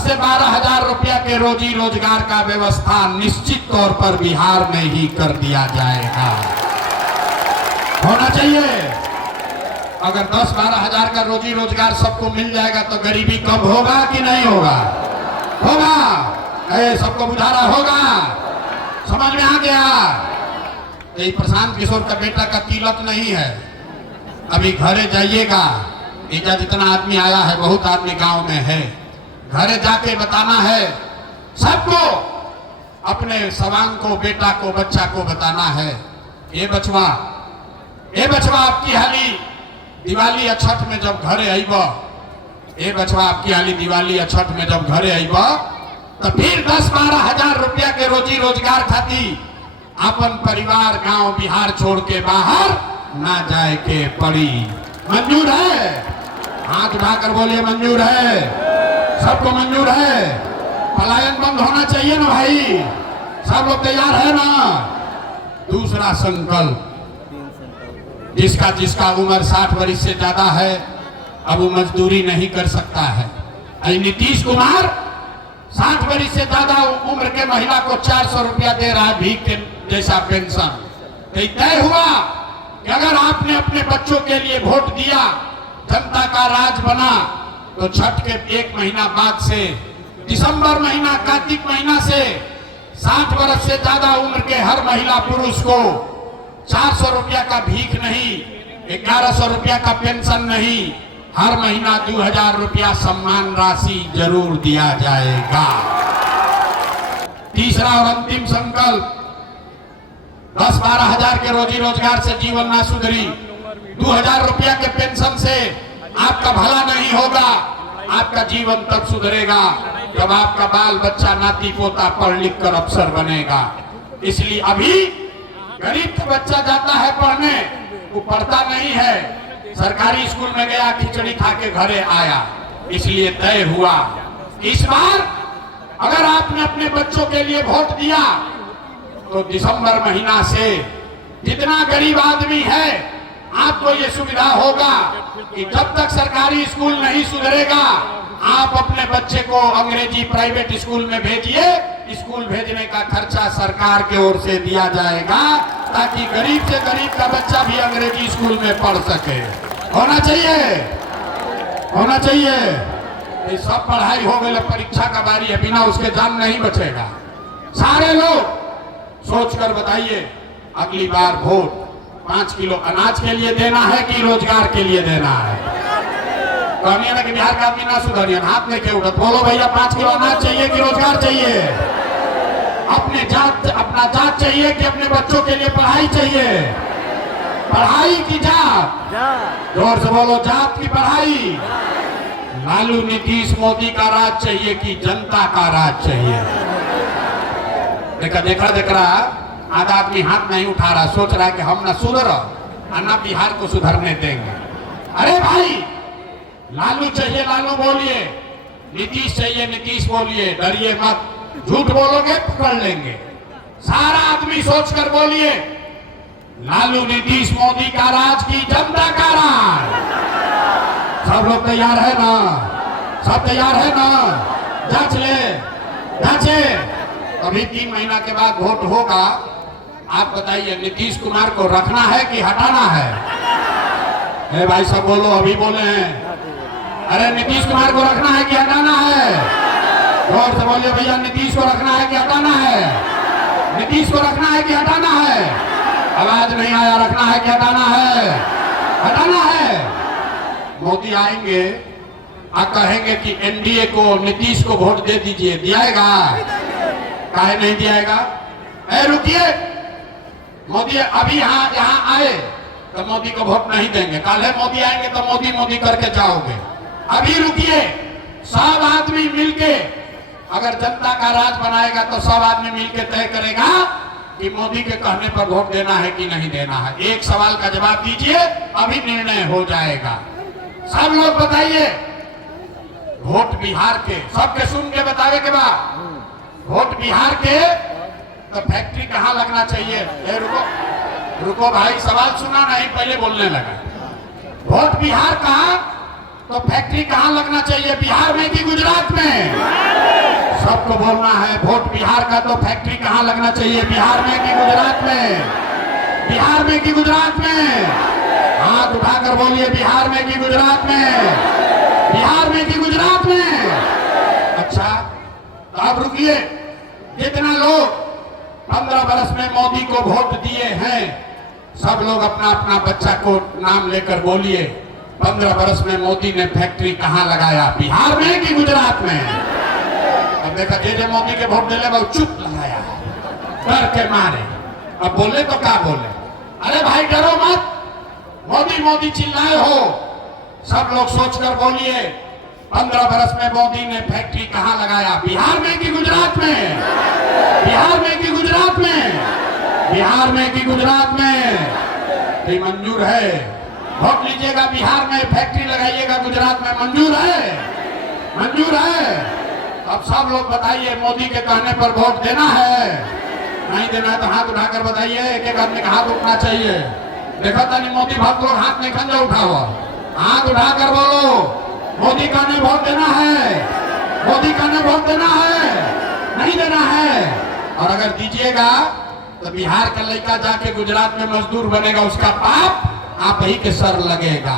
से 12,000 रुपया के रोजी रोजगार का व्यवस्था निश्चित तौर पर बिहार में ही कर दिया जाएगा। होना चाहिए। अगर 10-12 हजार का रोजी रोजगार सबको मिल जाएगा तो गरीबी कम होगा कि नहीं होगा? होगा। सबको बुझारा होगा। समझ में आ गया? ये प्रशांत किशोर का बेटा का तिलक नहीं है, अभी घरे जाइएगा। इधर जितना आदमी आया है, बहुत आदमी गांव में है, घरे जाके बताना है सबको, अपने सवांग को, बेटा को, बच्चा को बताना है, ये बचवा आपकी हाली दिवाली या छठ में जब घरे आईब, ये बचवा आपकी हाली दिवाली या छठ में जब घरे आईब तो फिर 10-12 हजार रुपया के रोजी रोजगार खाती अपन परिवार गांव बिहार छोड़ के बाहर ना जाए के पड़ी। मंजूर है? हाथ उठाकर बोलिए मंजूर है। सबको मंजूर है? पलायन बंद होना चाहिए ना भाई? सब लोग तैयार है ना? दूसरा संकल्प, जिसका उम्र 60 वर्ष से ज्यादा है, अब वो मजदूरी नहीं कर सकता है। नीतीश कुमार 60 वर्ष से ज्यादा उम्र के महिला को 400 रुपया दे रहा है, भीख के जैसा पेंशन। तो तय हुआ कि अगर आपने अपने बच्चों के लिए वोट दिया, जनता का राज बना, तो छठ के 1 महीना बाद से, दिसंबर महीना, कार्तिक महीना से 60 वर्ष से ज्यादा उम्र के हर महिला पुरुष को 400 रुपया का भीख नहीं, 1100 रुपया का पेंशन नहीं, हर महीना 2000 रुपया सम्मान राशि जरूर दिया जाएगा। तीसरा और अंतिम संकल्प, 10-12 हजार के रोजी रोजगार से जीवन ना सुधरी, 2000 रुपया के पेंशन से आपका भला नहीं होगा। आपका जीवन तब सुधरेगा जब आपका बाल बच्चा, नाती पोता पढ़ लिख कर अफसर बनेगा। इसलिए अभी गरीब का बच्चा जाता है पढ़ने, वो पढ़ता नहीं है, सरकारी स्कूल में गया, खिचड़ी खा के घरे आया। इसलिए तय हुआ इस बार अगर आपने अपने बच्चों के लिए वोट दिया तो दिसंबर महीना से जितना गरीब आदमी है, आपको ये सुविधा होगा कि जब तक सरकारी स्कूल नहीं सुधरेगा, आप अपने बच्चे को अंग्रेजी प्राइवेट स्कूल में भेजिए। स्कूल भेजने का खर्चा सरकार की ओर से दिया जाएगा, ताकि गरीब से गरीब का बच्चा भी अंग्रेजी स्कूल में पढ़ सके। होना चाहिए, होना चाहिए। ये सब पढ़ाई हो गई, परीक्षा का बारी है, बिना उसके जान नहीं बचेगा। सारे लोग सोच कर बताइए, अगली बार वोट 5 किलो अनाज के लिए देना है कि रोजगार के लिए देना है? कहनी ना कि बिहार का आदमी ना सुधरिए, हाथ लेके उठा, बोलो भैया 5 किलो अनाज चाहिए कि रोजगार चाहिए? अपना जात चाहिए कि अपने बच्चों के लिए पढ़ाई चाहिए? पढ़ाई की जात? जोर से बोलो, जात की पढ़ाई। लालू नीतीश मोदी का राज चाहिए कि जनता का राज चाहिए? देख रहा आधा आदमी हाथ नहीं उठा रहा, सोच रहा है कि हम ना सुधर ना बिहार को सुधरने देंगे। अरे भाई, लालू चाहिए लालू बोलिए, नीतीश चाहिए नीतीश बोलिए, डरिए मत। झूठ बोलोगे पकड़ लेंगे। सारा आदमी सोचकर बोलिए, लालू नीतीश मोदी का राज की जनता का राज। सब लोग तैयार है ना? सब तैयार है ना? जांच ले, जांचे। अभी 3 महीना के बाद वोट होगा। आप बताइए, नीतीश कुमार को रखना है कि हटाना है? भाई सब बोलो, अभी बोले हैं। अरे नीतीश कुमार को रखना है कि हटाना है? जोर से बोलिए भैया, नीतीश को रखना है कि हटाना है? नीतीश को रखना है कि हटाना है? आवाज नहीं आया। रखना है कि हटाना है? हटाना है। मोदी आएंगे और कहेंगे कि एनडीए को, नीतीश को वोट दे दीजिए, दियाएगा? काहे नहीं दियाएगा? रुकिए, मोदी अभी यहाँ आए तो मोदी को वोट नहीं देंगे, कल है मोदी आएंगे तो मोदी मोदी करके जाओगे। अभी रुकिए, सब आदमी मिलके, अगर जनता का राज बनाएगा तो सब आदमी मिलके तय करेगा कि मोदी के कहने पर वोट देना है कि नहीं देना है। एक सवाल का जवाब दीजिए, अभी निर्णय हो जाएगा। सब लोग बताइए, वोट बिहार के, सबके सुन के बतावे के बाद, वोट बिहार के तो फैक्ट्री कहाँ लगना चाहिए? रुको भाई, सवाल सुना नहीं, पहले बोलने लगा। वोट बिहार का तो फैक्ट्री कहाँ लगना चाहिए, बिहार में कि गुजरात में? सबको बोलना है वोट बिहार का, तो फैक्ट्री कहाँ लगना चाहिए, बिहार में कि गुजरात में? बिहार में कि गुजरात में? हाथ उठाकर बोलिए, बिहार में कि गुजरात में? बिहार में कि गुजरात में? अच्छा, तो अब रुकिए, जितना लोग 15 बरस में मोदी को वोट दिए हैं, सब लोग अपना अपना बच्चा को नाम लेकर बोलिए, 15 बरस में मोदी ने फैक्ट्री कहाँ लगाया, बिहार में कि गुजरात में? अब देखा, जे मोदी के वोट दिले वो चुप लगाया डर के मारे। अब बोले तो क्या बोले? अरे भाई डरो मत, मोदी मोदी चिल्लाए हो, सब लोग सोचकर बोलिए, 15 बरस में मोदी ने फैक्ट्री कहाँ लगाया, बिहार में कि गुजरात में? बिहार में कि गुजरात में? बिहार में कि गुजरात में? तो मंजूर है, वोट लीजिएगा, बिहार में फैक्ट्री लगाइएगा, गुजरात में मंजूर है? मंजूर है? अब सब लोग बताइए, मोदी के कहने पर वोट देना है? नहीं देना है तो हाथ उठाकर बताइए, एक एक आदमी का हाथ उठना चाहिए। देखो तानी मोदी भक्त लोग हाथ नहीं खंजा उठा हुआ, हाथ उठाकर बोलो, मोदी कहने वोट देना है? मोदी कहने वोट देना है? नहीं देना है? और अगर दीजिएगा तो बिहार का लड़का जाके गुजरात में मजदूर बनेगा, उसका पाप आप ही के सर लगेगा।